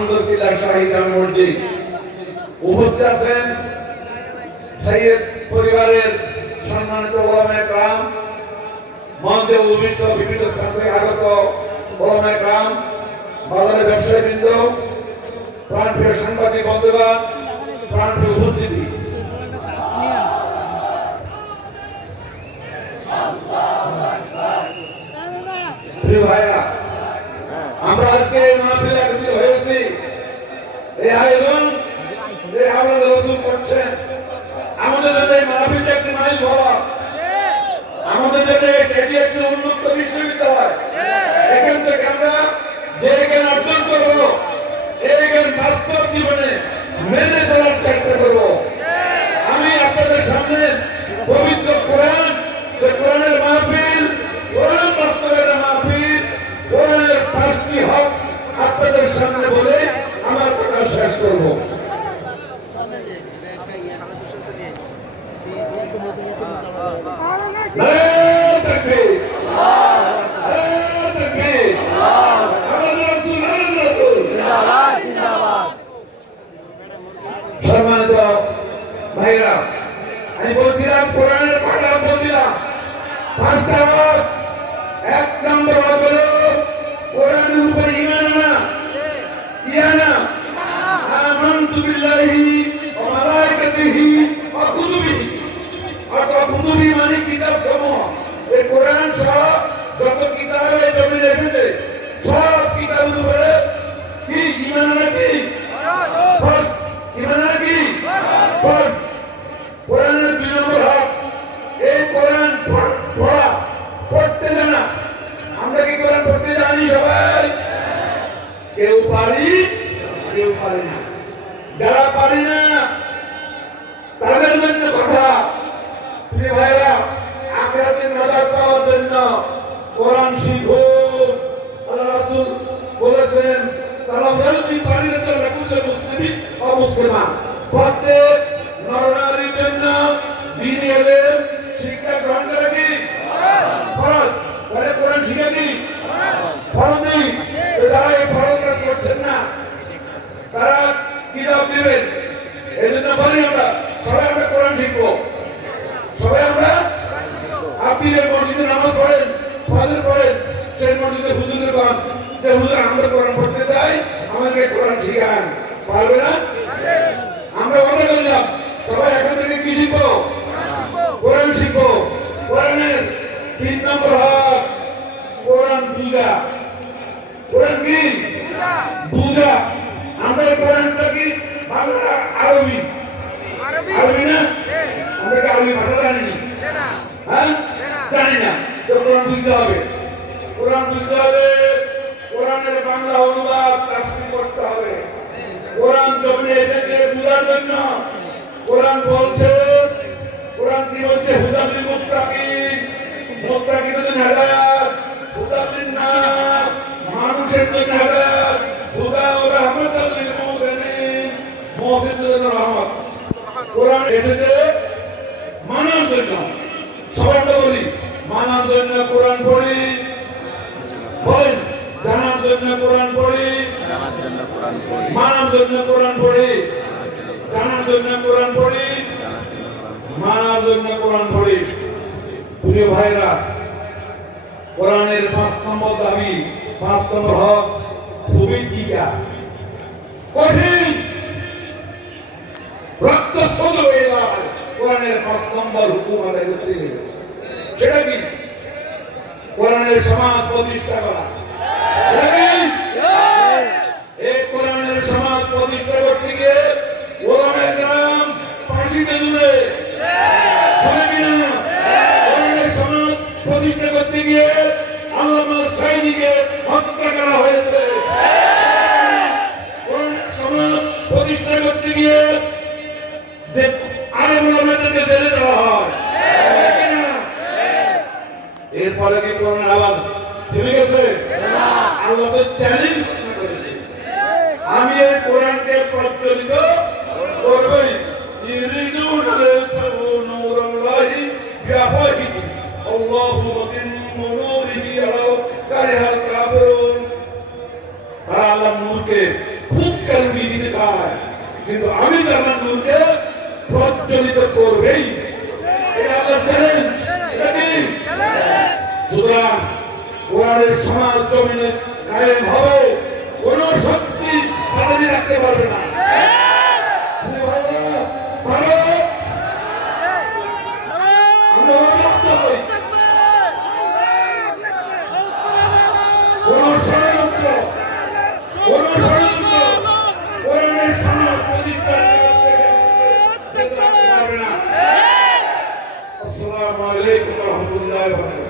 বান্দরকিল্লা শাহী জামে মসজিদ। উপস্থিত আছেন সৈয়দ পরিবারের সম্মানিত ওলামায়ে কেরাম, মঞ্চে উপবিষ্ট বিভিন্ন স্থান থেকে আগত ওলামায়ে কেরাম, বাজারের ব্যবসায়ীবৃন্দ, প্রাণপ্রিয় সাংবাদিক বন্ধুগণ, প্রাণপ্রিয় উপস্থিতি। প্রিয় ভাইরা, আমরা আজকে মাহফিলে একত্রিত হয়েছি। এই আয়োজন যে আপনাদের রাসূল করছেন, আমাদের জন্য এই মাহফিলটা একটি মাইল ফলক, আমাদের জন্য এটি একটি উন্মুক্ত বিশ্ববিদ্যালয়। এখান থেকে আমরা যে জ্ঞান অর্জন করবো, এই জ্ঞান বাস্তব জীবনে মেনে চলার চেষ্টা করবো। আমি আপনাদের সামনে পবিত্র কোরআন, কোরআনের মাহফিল, কোরআন বাস্তবের মাহফিল, কোরআনের 5টি হক আপনাদের সামনে বলে আমার কথা শেষ করব। সম্মানিত ভাইরা, আমি বলছিলাম কোরআনের কথা বলছিলাম 5টা হক। 1 নম্বর হক হলো কোরআনের উপরে ঈমান আনা। কি আনা? আমানতু বিল্লাহি ওয়া মালাইকাতিহি ওয়া কুতুবিহি। অর্থাৎ কুতুবি মানে কিতাব সমূহ। এই কোরআন সহ যত কিতাব এই জমিনে এসেছে, সব কিতাবের উপরে কি ঈমান আনা? কি ফরজ। ঈমান আনা কি ফরজ। কোরআনের 2 নম্বর হক, এই কোরআন পড়া, পড়তে জানা। আমরা কি কোরআন পড়তে জানি সবাই? কেউ পারি, কেউ পারি না। যারা পারি না তাদের জন্য কথা, প্রিয় ভাইরা, আখিরাতে নাজাত পাওয়ার জন্য কোরআন শিখো। আল্লাহ রাসূল বলেছেন, তালাবাতি পারিরাতুল লাকুল মুসলিমিন ওয়া মুসলিমা। প্রত্যেক নরনারীর জন্য দ্বীনি ইলম শিক্ষা গ্রহণ করা কি ফরজ। তাহলে কোরআন শিখা কি ফরজ নেই? যারা এই ফরজটা করছেন না, তারা কি জবাব দিবেন? এই জন্য বলি আমরা সবাই আমরা কোরআন শিখবো, সবাই আমরা। আপনি যে মসজিদে নামাজ পড়েন, ফজর পড়েন, সেই মসজিদে হুজুরের বাদ যে হুজুর আমরা কোরআন পড়তে চাই, আমাদেরকে কোরআন শিখান, পারবে না? আমরা কথা বললাম সবাই এখন থেকে কি শিখবো? কোরআন শিখবো। কোরআনের 3 নম্বর হক কোরআন বুঝা। কোরআন কি বুঝা। আমরা কোরআনটা কি বাংলা আরবি, আরবি না? আমরা কি আরবি ভাষা জানি না? হ্যাঁ, জানি না। তো কোরআন বুঝতে হবে। কোরআন বুঝতে হলে কোরআনের বাংলা অনুবাদ তাফসীর করতে হবে। কোরআন জমিনে এসেছে বুঝার জন্য। কোরআন বলছে, কোরআন কি বলছে? হুদাল লিল মুত্তাকিন। মুত্তাকিনদের জন্য হেদায়েত, হুদাল লিন নাস, মানুষের জন্য হেদায়েত, হুদা ও রাহমাতাল লিল মুহসিনিন, মুহসিনদের জন্য রহমত। কোরআন এসেছে মানার জন্য। সবাই বলি মানার জন্য কোরআন পড়ি, বলেন জানার জন্য কোরআন পড়ি, জানার জন্য কোরআন পড়ি, মানার জন্য কোরআন পড়ি, জানার জন্য কোরআন পড়ি, মানার জন্য কোরআন পড়ি। প্রিয় ভাইরা, কোরআনের 5 নম্বর দাবি, 5 নম্বর হক খুবই টিকা, কঠিন, রক্তস্রোত হয়ে যায় কোরআনের 5 নম্বর হুকুম আদায় করতে গেলে। সেটা কি? কোরআনের সমাজ প্রতিষ্ঠা করা। এই কোরআনের সমাজ প্রতিষ্ঠা করতে গিয়ে ওলামায়ে কেরাম ফাঁসিতে ঝুলে, ঝুলে কিনা? কোরআনের সমাজ প্রতিষ্ঠা করতে গিয়ে আল্লামা সাঈদীকে হত্যা করা হয়েছে। কোরআনের সমাজ প্রতিষ্ঠা করতে গিয়ে যে আলেম ওলামাদেরকে জেলে দেওয়া হয়। এরপরে কি কোরআনের আওয়াজ থেমে গেছে? আল্লাহ ফুৎকার উড়িয়ে দিতে চায়, কিন্তু আমি তো আমার নূরকে প্রজ্বলিত করবেই। এটা আল্লাহর চ্যালেঞ্জ। এটা কি? সুতরাং কোরআনের সমাজ জমিনে কায়েম হবে, কোন শক্তি বাধা রাখতে পারবে না। আসসালামু আলাইকুম ওয়া রাহমাতুল্লাহি ওয়া বারাকাতুহু।